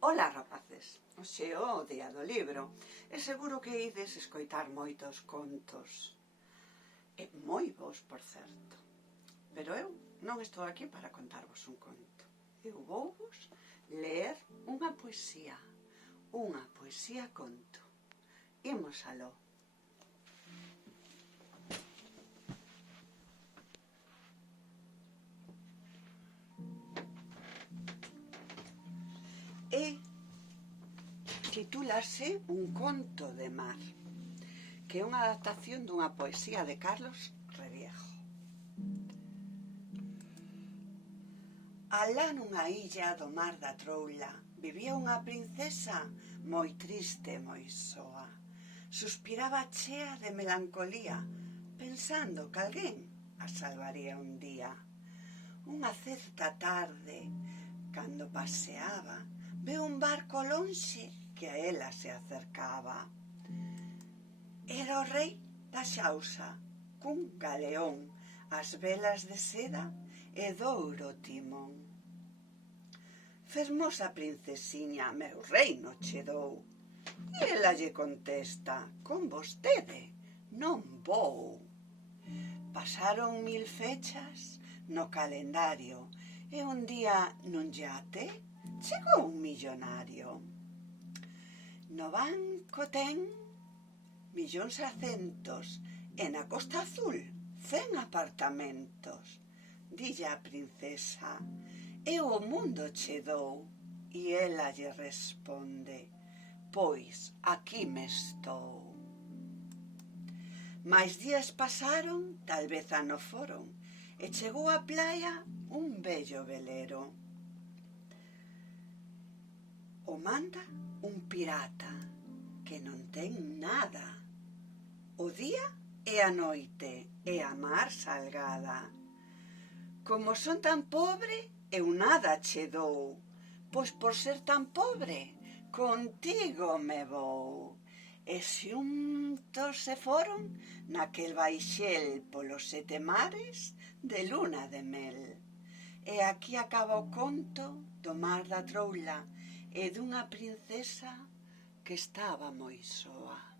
Ola, rapaces, hoxe é o día do libro e seguro que ides escoitar moitos contos. E moi bons, por certo. Pero eu non estou aquí para contarvos un conto. Eu vouvos ler unha poesía conto. Imos aló. E titúlase Un conto de mar, que é unha adaptación dunha poesía de Carlos Reviejo. Alá nunha illa do mar da Troula vivía unha princesa moi triste e moi soa. Suspiraba chea de melancolía, pensando que alguén a salvaría un día. Unha certa tarde, cando paseaba, veu un barco lonxe que a ela se acercaba. Era o rei da Xausa, cun galeón, as velas de seda e douro timón. Fermosa princesiña, meu reino che dou. E ela lle contesta, con vostede non vou. Pasaron 1000 fechas no calendario e un día nun yate chegou un millonario. No banco ten 1.600.000 e na Costa Azul 100 apartamentos. Dille a princesa, eu o mundo che dou. E ela lle responde, pois aquí me estou. Mais días pasaron, tal vez ano foron, e chegou á playa un bello velero. O manda un pirata que non ten nada. O día e a noite e a mar salgada. Como son tan pobre, eu nada che dou, pois por ser tan pobre, contigo me vou. E xuntos se foron naquel baixel polos 7 mares de luna de mel. E aquí acaba o conto do mar da Troula e dunha princesa que estaba moi soa.